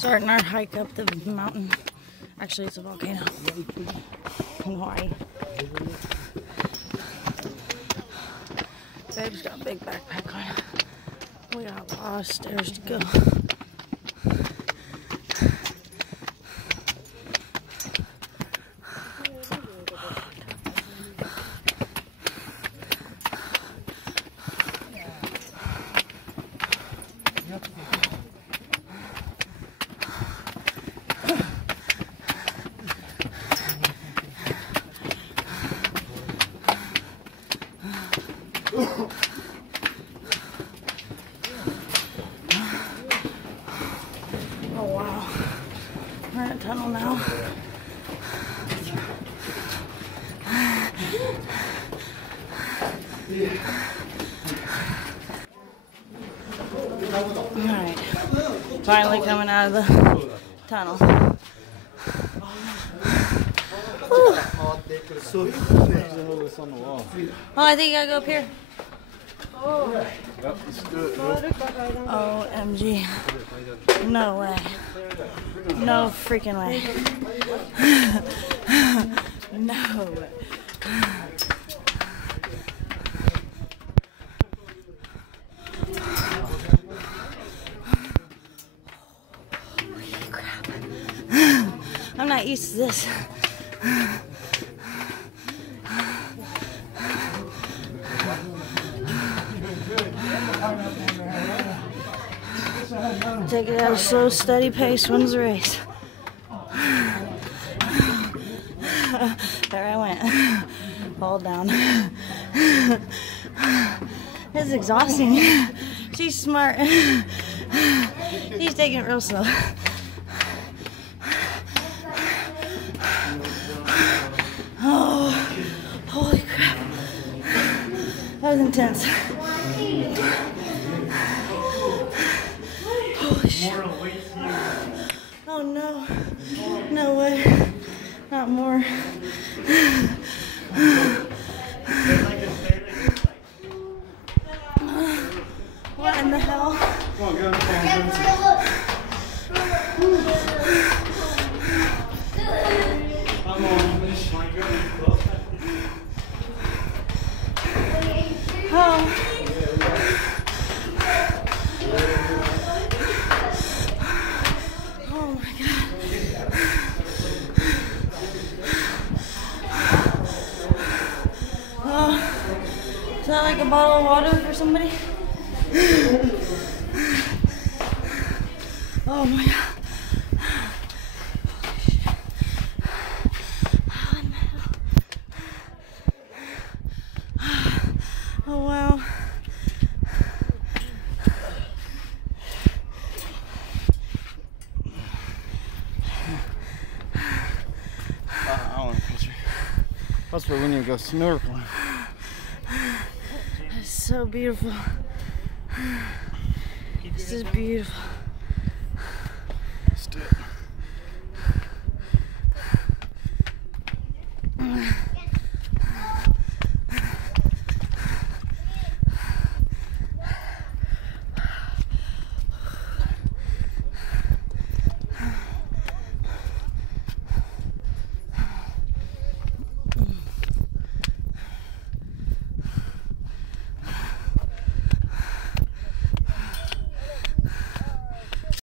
Starting our hike up the mountain. Actually, it's a volcano in Hawaii. Babe's got a big backpack on. We got a lot of stairs to go. Oh wow, we're in a tunnel now. Alright, finally coming out of the tunnel. Whew. Oh, I think you gotta go up here. OMG. No way. No freaking way. No way. Holy crap. I'm not used to this. Take it at a slow, steady pace, wins the race. There I went. Fall down. This is exhausting. She's smart. She's taking it real slow. Oh, holy crap. That was intense. Holy shit. Oh no. No way. Not more. What in the hell? Oh. Oh my God. Oh, is that like a bottle of water for somebody? Oh my God. Holy shit. How in the hell? Oh wow. I want a picture. That's for when you go snorkeling. It's so beautiful. This is beautiful.